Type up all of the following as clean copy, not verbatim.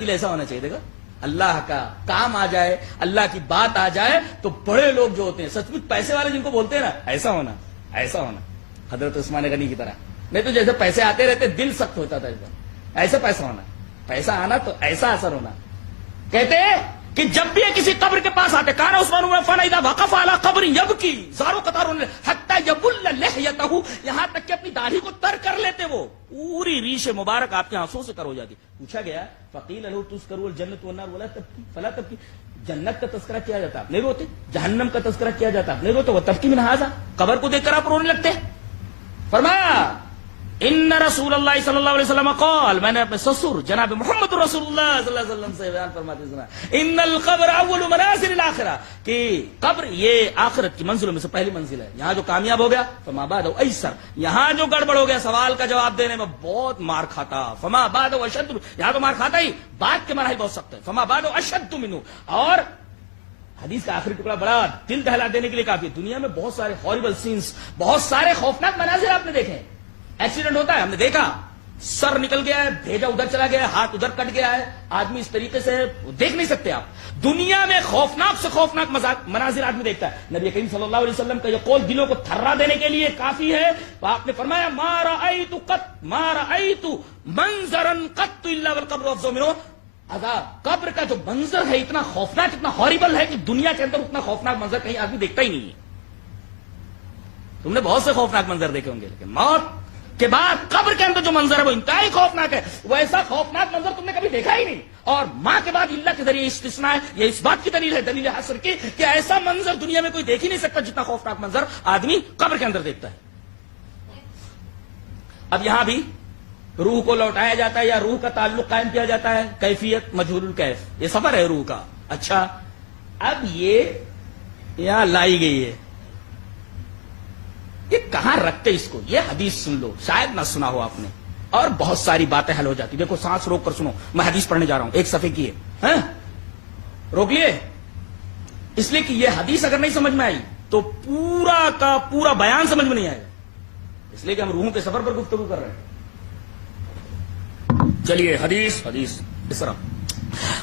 دل ایسا ہونا چاہیے. دیکھو اللہ کا کام آ جائے, اللہ کی بات آ جائے تو بڑے لوگ جو ہوتے ہیں سچ مچ پیسے والے جن کو بولتے ہیں نا, ایسا ہونا, ایسا ہونا حضرت عثمان غنی کی طرح. نہیں تو جیسے پیسے آتے رہتے دل سخت ہوتا تھا, ایسا پیسہ ہونا, پیسہ آنا تو ایسا اثر ہونا. کہتے ہیں کہ جب بھی کسی قبر کے پاس آتے کانا عثمان عفان اذا وقف علی قبر یبکی زارو قطار حتی یبل لحیتہ, یہاں تک کہ اپنی داڑھی کو تر کر لیتے, وہ پوری ریش مبارک آپ کے آنسوں سے تر ہو جاتی. پوچھا گیا فقیل له تذکروا الجنۃ والنار ولا تبکی فلا تبکی, جنت کا تذکرہ کیا جاتا آپ نہیں روتے, جہنم کا تذکرہ کیا جاتا آپ نہیں روتے, وہ تبکی من ھذا, قبر کو دیکھ کر آپ رونے لگتے. فرمایا ان رسول اللہ صلی اللہ علیہ وسلم قال, میں نے اپنے سسر جناب محمد رسول اللہ صلی اللہ علیہ وسلم سے بیان فرماتے سنا, ان القبر اول منازل الاخرہ, کہ قبر یہ آخرت کی منزلوں میں سے پہلی منزل ہے. یہاں جو کامیاب ہو گیا فما بعد ایسر, یہاں جو گڑبڑ ہو گیا سوال کا جواب دینے میں بہت مار کھاتا, فما بعد اشد, یہاں تو مار کھاتا ہی, بات کے مراحل بہت سخت ہے, فما بعد اشد منہ. اور حدیث کا آخری ٹکڑا بڑا دل دہلا دینے کے لیے کافی. دنیا میں بہت سارے ہاربل سینس, بہت سارے خوفناک مناظر آپ نے دیکھے ہیں. ایکسیڈنٹ ہوتا ہے, ہم نے دیکھا سر نکل گیا ہے, بھیجا ادھر چلا گیا ہے, ہاتھ ادھر کٹ گیا ہے, آدمی اس طریقے سے دیکھ نہیں سکتے آپ. دنیا میں خوفناک سے خوفناک مناظر آدمی دیکھتا ہے. نبی کریم صلی اللہ علیہ وسلم کا یہ قول دلوں کو تھرا دینے کے لیے کافی ہے. آپ نے فرمایا ما رأیت منظرا قط الا والقبر افظع منہ, عذاب قبر کا جو منظر ہے اتنا خوفناک, اتنا ہاربل ہے کہ دنیا کے اندر اتنا خوفناک منظر کہیں آدمی دیکھتا ہی نہیں ہے. تم نے بہت سے خوفناک منظر دیکھے ہوں گے, لیکن موت کے بعد قبر کے اندر جو منظر ہے وہ انتہائی خوفناک ہے. وہ ایسا خوفناک منظر تم نے کبھی دیکھا ہی نہیں. اور ماں کے بعد اللہ کے ذریعے استثناء ہے, یہ اس بات کی دلیل ہے, دلیل حسر کی, کہ ایسا منظر دنیا میں کوئی دیکھ ہی نہیں سکتا جتنا خوفناک منظر آدمی قبر کے اندر دیکھتا ہے. اب یہاں بھی روح کو لوٹایا جاتا ہے یا روح کا تعلق قائم کیا جاتا ہے, کیفیت مجہول الکیف, یہ سفر ہے روح کا. اچھا اب یہ یہاں لائی گئی ہے, یہ کہاں رکھتے اس کو, یہ حدیث سن لو, شاید نہ سنا ہو آپ نے, اور بہت ساری باتیں حل ہو جاتی. دیکھو سانس روک کر سنو, میں حدیث پڑھنے جا رہا ہوں, ایک صفحے کی ہے, روک لیے, اس لیے کہ یہ حدیث اگر نہیں سمجھ میں آئی تو پورا کا پورا بیان سمجھ میں نہیں آئے گا, اس لیے کہ ہم روحوں کے سفر پر گفتگو کر رہے ہیں. چلیے حدیث اس طرح.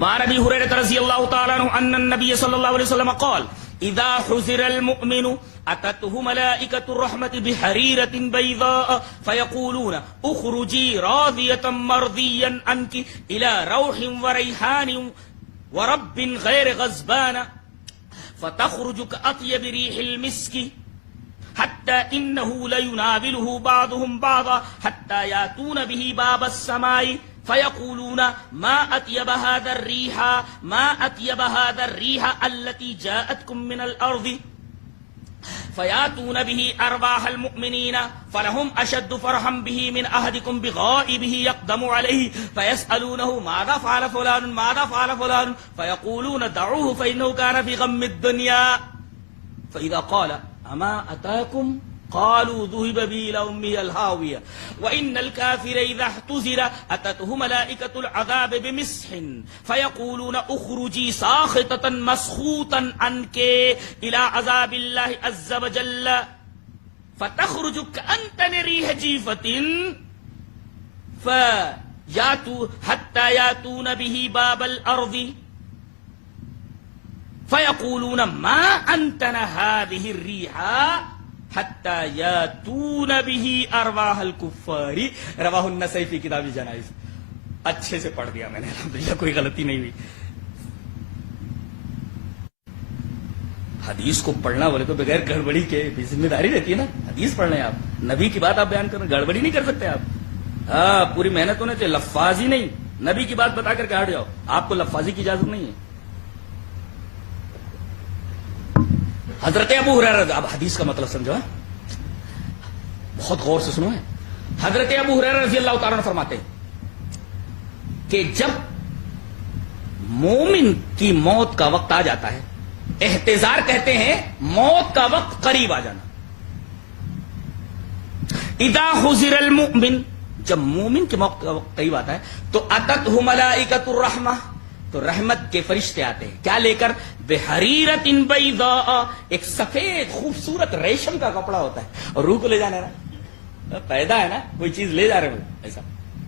وعن ابي هريره رضي الله تعالى عنه ان النبي صلى الله عليه وسلم قال اذا حذر المؤمن اتته ملائكه الرحمه بحريره بيضاء فيقولون اخرجي راضيه مرضيا عنك الى روح وريحان ورب غير غضبان فتخرج كاطيب ريح المسك حتى انه لينابله بعضهم بعضا حتى ياتون به باب السماء فيقولون ما أطيب هذا الريح ما أطيب هذا الريح التي جاءتكم من الأرض فياتون به أرواح المؤمنين فلهم أشد فرحا به من أحدكم بغائبه يقدم عليه فيسألونه ماذا فعل فلان ماذا فعل فلان فيقولون دعوه فإنه كان في غم الدنيا فإذا قال أما أتاكم قالوا ذهب به إلى أمه الهاوية وإن الكافر إذا احتزر أتته ملائكة العذاب بمسح فيقولون اخرجي ساخطة مسخوطا عنك إلى عذاب الله عز وجل فتخرج كأنتن ريح جيفة فياتوا حتى ياتون به باب الأرض فيقولون ما أنتن هذه الريح حتى ياتون به ارواح الكفار رواہ النسائی فی کتاب الجنائز. اچھے سے پڑھ دیا میں نے, الحمدللہ کوئی غلطی نہیں ہوئی. حدیث کو پڑھنا بولے تو بغیر گڑبڑی کے ذمہ داری رہتی ہے نا. حدیث پڑھنے آپ, نبی کی بات آپ بیان کرنا, گڑبڑی نہیں کر سکتے آپ. ہاں پوری محنت ہونے چاہیے, لفاظی نہیں, نبی کی بات بتا کر کے ہٹ جاؤ, آپ کو لفاظی کی اجازت نہیں ہے. حضرت ابو ہریرہ, اب حدیث کا مطلب سمجھو, بہت غور سے سنو ہے. حضرت ابو ہریرہ رضی اللہ تعالیٰ عنہ فرماتے ہیں کہ جب مومن کی موت کا وقت آ جاتا ہے, احتضار کہتے ہیں موت کا وقت قریب آ جانا. اذا حضر المؤمن, جب مومن کی موت کا وقت قریب آتا ہے تو اتتہ ملائکۃ الرحمہ, تو رحمت کے فرشتے آتے ہیں, کیا لے کر؟ بحریرۃ بیضاء, ایک سفید خوبصورت ریشم کا کپڑا ہوتا ہے, اور روح کو لے جانا ہے نا, پیدا ہے نا, کوئی چیز لے جا رہے ہو ایسا.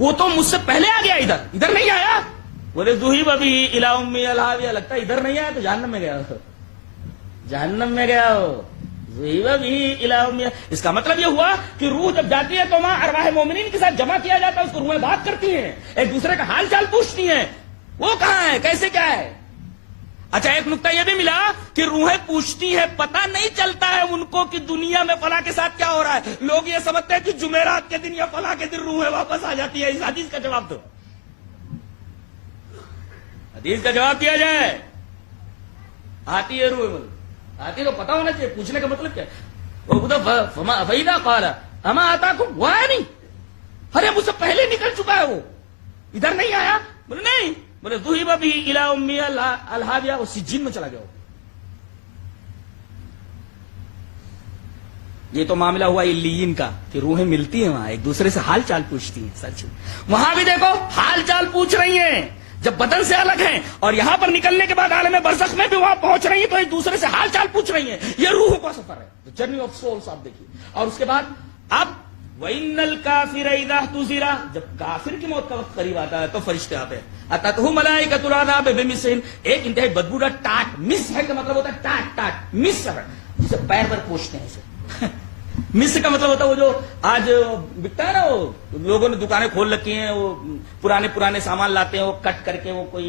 وہ تو مجھ سے پہلے آ گیا، ادھر نہیں آیا. بولے ذہب بہ الی امی الہاویہ، لگتا ہے ادھر نہیں آیا تو جہنم میں گیا، جہنم میں گیا ہو. ذہب بہ الی امی، اس کا مطلب یہ ہوا کہ روح جب جاتی ہے تو وہاں ارواح مومنین کے ساتھ جمع کیا جاتا ہے، اس کو روحیں بات کرتی ہیں، ایک دوسرے کا حال چال پوچھتی ہیں، وہ کہاں ہے، کیسے کیا ہے. اچھا ایک نقطہ یہ بھی ملا کہ روحیں پوچھتی ہیں، پتہ نہیں چلتا ہے ان کو کہ دنیا میں فلاں کے ساتھ کیا ہو رہا ہے. لوگ یہ سمجھتے ہیں کہ جمعرات کے دن یا فلاں کے دن روحیں واپس آ جاتی ہے. اس حدیث کا جواب دو، حدیث کا جواب دیا جائے. آتی ہے روح، آتی تو پتا ہونا چاہیے. پوچھنے کا مطلب کیا ہے؟ فیدا قال اما آتاکم، وہ آیا نہیں، ارے مجھ سے پہلے نکل چکا ہے، وہ ادھر نہیں آیا. بولے نہیں، بولے ذہب بہ الی امی الہاویہ، وہ سجین میں چلا گیا. یہ تو معاملہ ہوا علیین کا کہ روحیں ملتی ہیں وہاں، ایک دوسرے سے حال چال پوچھتی ہیں. سچ وہاں بھی دیکھو حال چال پوچھ رہی ہیں جب بدن سے الگ ہیں، اور یہاں پر نکلنے کے بعد عالم برزخ میں بھی وہاں پہنچ رہی ہیں تو ایک دوسرے سے حال چال پوچھ رہی ہیں. یہ روح کا سفر ہے، جرنی آف سولس. آپ دیکھیے. اور اس کے بعد اب وَإِنَّ الْكَافِرَ إِذَا احْتُضِرَ، جب کافر کی موت کا وقت قریب آتا ہے تو فرشتے آتے ہیں. أَتَتْهُ مَلَائِكَةُ الْعَذَابِ بِمِسٍ، ایک انتہائی بدبودار ٹاٹ، مس ہے کا مطلب ہوتا ہے ٹاٹ، ٹاٹ مس ہے جسے پیر پر پوچھتے ہیں اسے. مس کا مطلب ہوتا ہے وہ جو آج بکتا ہے نا، وہ لوگوں نے دکانیں کھول رکھی ہیں، وہ پرانے سامان لاتے ہیں، وہ کٹ کر کے وہ کوئی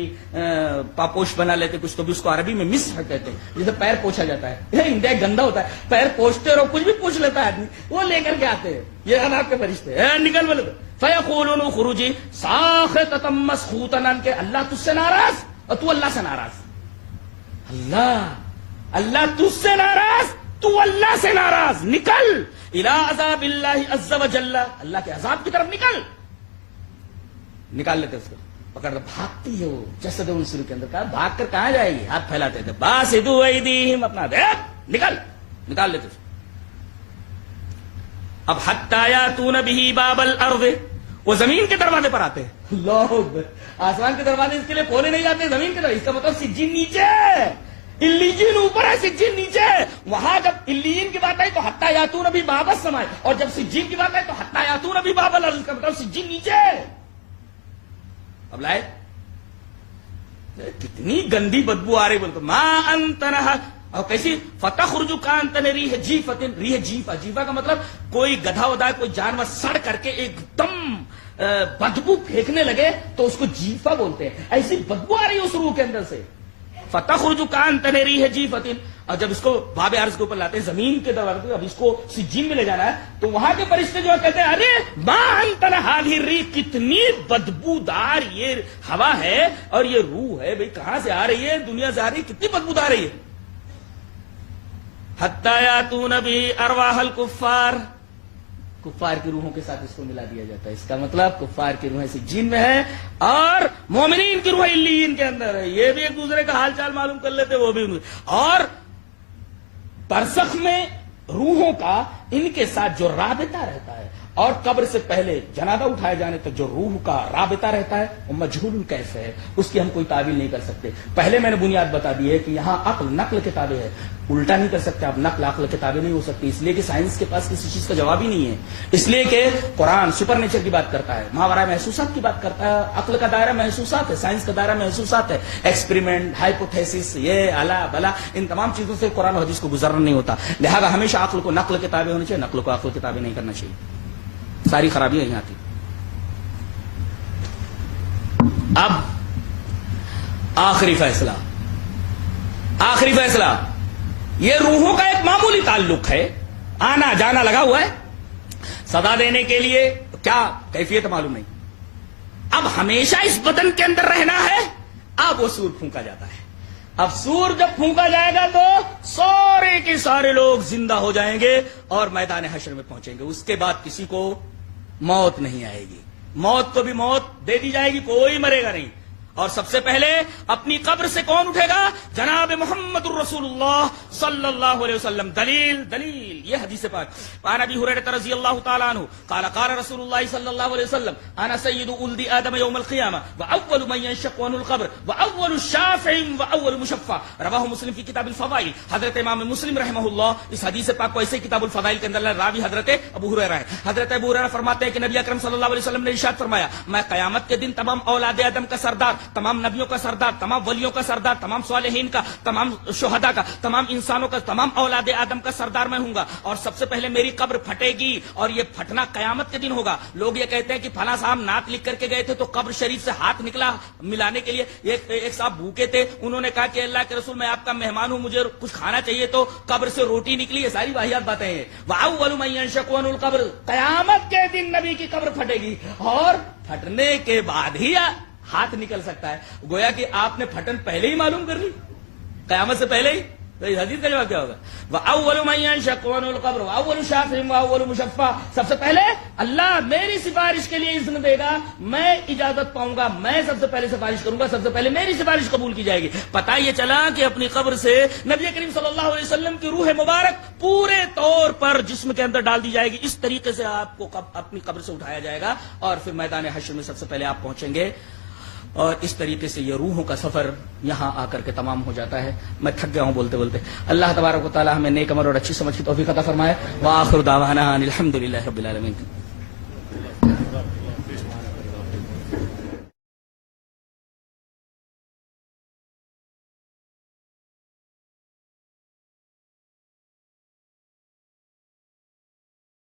پاپوش بنا لیتے کچھ، تو بھی اس کو عربی میں مس کہتے ہیں، جسے پیر پوچھا جاتا ہے. انتہائی گندا ہوتا ہے، پیر پوچھتے رہو، کچھ بھی پوچھ لیتا ہے آدمی، وہ لے کر کے آتے ہیں. یہ عذاب کے فرشتے نکل بولے فیقولون خروجی ساخطۃ مسخوطا، کہ اللہ تجھ سے ناراض اور تو اللہ سے ناراض. اللہ تجھ سے ناراض، تو اللہ سے ناراض، نکل الی عذاب اللہ عز وجل، اللہ کے عذاب کی طرف نکال لیتے اس کو. پکڑ بھاگتی ہے وہ جسد انصری کے اندر. کہا بھاگ کر کہاں جائے گی، ہاتھ پھیلاتے تھے، باسطوا ایدیہم، اپنا نکال لیتے اس کو. اب حتی یاتون بہ باب الارض، وہ زمین کے دروازے پر آتے ہیں. اللہ اکبر. آسمان کے دروازے اس کے لیے کھولے نہیں جاتے، زمین کے دروازے. اس کا مطلب سجین نیچے ہے، علیین اوپر ہے، سجین نیچے ہے. وہاں جب علیین کی بات آئی تو حتی یاتون بہ باب السماء، اور جب سجین کی بات آئی تو حتی یاتون بہ باب الارض. اس کا مطلب سجین نیچے ہے. اب لائے کتنی گندی بدبو آ رہی، بولتے ما انت نہ، اور کیسی فتخرج کانتن ریح جیفۃ، ریح جیفا، جیفا کا مطلب کوئی گدھا ہوتا ہے، کوئی جانور سڑ کر کے ایک دم بدبو پھینکنے لگے تو اس کو جیفا بولتے ہیں. ایسی بدبو آ رہی ہے اس روح کے اندر سے. فتخرج کانتن ریح جیفۃ، اور جب اس کو باب عرض کے اوپر لاتے ہیں زمین کے دروازے پہ، اب اس کو سجین میں لے جانا ہے تو وہاں کے فرشتے جو کہتے ہیں ارے ما انت هذه الريح، کتنی بدبودار یہ ہوا ہے اور یہ روح ہے، بھئی کہاں سے آ رہی ہے، دنیا سے آ رہی ہے، کتنی بدبودار رہی ہے. حتی یاتون بہ ارواح الکفار، کفار کی روحوں کے ساتھ اس کو ملا دیا جاتا ہے. اس کا مطلب کفار کی روحیں سجین میں ہے اور مومنین کی روحیں علیین کے اندر ہے. یہ بھی ایک دوسرے کا حال چال معلوم کر لیتے، وہ بھی. اور برزخ میں روحوں کا ان کے ساتھ جو رابطہ رہتا ہے، اور قبر سے پہلے جنازہ اٹھائے جانے تک جو روح کا رابطہ رہتا ہے وہ مجہول کیف ہے، اس کی ہم کوئی تعویل نہیں کر سکتے. پہلے میں نے بنیاد بتا دی ہے کہ یہاں عقل نقل کتابیں ہے، الٹا نہیں کر سکتے آپ، نقل عقل کتابیں نہیں ہو سکتی، اس لیے کہ سائنس کے پاس کسی چیز کا جواب ہی نہیں ہے. اس لیے کہ قرآن سپر نیچر کی بات کرتا ہے، ماورائے محسوسات کی بات کرتا ہے. عقل کا دائرہ محسوسات ہے، سائنس کا دائرہ محسوسات ہے، ایکسپریمنٹ، ہائپوتھیسس، یہ الا بلا، ان تمام چیزوں سے قرآن و حدیث کو گزرنا نہیں ہوتا. لہذا ہمیشہ عقل کو نقل کتابیں ہونی چاہیے، نقل کو عقل کتابیں نہیں کرنا چاہیے. ساری خرابیاں یہاں تھی. اب آخری فیصلہ، یہ روحوں کا ایک معمولی تعلق ہے، آنا جانا لگا ہوا ہے، سزا دینے کے لیے کیا کیفیت معلوم نہیں. اب ہمیشہ اس بدن کے اندر رہنا ہے. اب وہ سور پھونکا جاتا ہے. اب سور جب پھونکا جائے گا تو سارے کے سارے لوگ زندہ ہو جائیں گے اور میدان حشر میں پہنچیں گے. اس کے بعد کسی کو موت نہیں آئے گی. موت کو بھی موت دے دی جائے گی، کوئی مرے گا نہیں. اور سب سے پہلے اپنی قبر سے کون اٹھے گا؟ جناب محمد الرسول اللہ صلی اللہ علیہ وسلم. دلیل یہ حدیث پاک. عن ابی ہریرہ رضی اللہ تعالی عنہ قال قال رسول اللہ صلی اللہ علیہ وسلم انا سید ولد آدم یوم القیامہ واول من ينشق عنه القبر واول الشافع واول مشفع. رواہ مسلم فی کتاب الفضائل. حضرت امام مسلم رحمہ اللہ اس حدیث پاک کو ایسے کتاب الفضائل کے اندر راوی حضرت ابو ہریرہ ہے. حضرت ابو ہریرہ فرماتے ہیں کہ نبی اکرم صلی اللہ علیہ وسلم نے ارشاد فرمایا میں قیامت کے دن تمام اولاد آدم کا سردار، تمام نبیوں کا سردار، تمام ولیوں کا سردار، تمام صالحین کا، تمام شہداء کا، تمام انسانوں کا، تمام اولاد آدم کا سردار میں ہوں گا. اور سب سے پہلے میری قبر پھٹے گی اور یہ پھٹنا قیامت کے دن ہوگا. لوگ یہ کہتے ہیں کہ فلاں صاحب نعت لکھ کر کے گئے تھے تو قبر شریف سے ہاتھ نکلا ملانے کے لیے. ایک صاحب بھوکے تھے، انہوں نے کہا کہ اللہ کے رسول میں آپ کا مہمان ہوں، مجھے کچھ کھانا چاہیے، تو قبر سے روٹی نکلی. یہ ساری واحد باتیں ہیں. وَأَوَّلُ مَن يَنشَقُ عَنْهُ الْقَبْرُ. قیامت کے دن نبی کی قبر پھٹے گی اور پھٹنے کے بعد ہی ہاتھ نکل سکتا ہے. گویا کہ آپ نے پھٹن پہلے ہی معلوم کر لی، قیامت سے پہلے ہی. تو اس حدیث کا جواب کیا ہوگا؟ وَأَوَّلُ مَن يَنشَقُ عَنْهُ الْقَبْرُ وَأَوَّلُ شَافِعٍ وَأَوَّلُ مُشَفَّعٍ. سب سے پہلے اللہ میری سفارش کے لیے اذن دے گا، میں اجازت پاؤں گا، میں سب سے پہلے سفارش کروں گا، سب سے پہلے میری سفارش قبول کی جائے گی. پتہ یہ چلا کہ اپنی قبر سے نبی کریم صلی اللہ علیہ وسلم کی روح مبارک پورے طور پر جسم کے اندر ڈال دی جائے گی. اس طریقے سے آپ کو اپنی قبر سے اٹھایا جائے گا اور پھر میدان حشر میں سب سے پہلے آپ پہنچیں گے. اور اس طریقے سے یہ روحوں کا سفر یہاں آ کر کے تمام ہو جاتا ہے. میں تھک گیا ہوں بولتے بولتے. اللہ تبارک و تعالی ہمیں نیک عمل اور اچھی سمجھ کی توفیق عطا فرمائے. وآخر دعوانا ان الحمد للہ رب العالمین.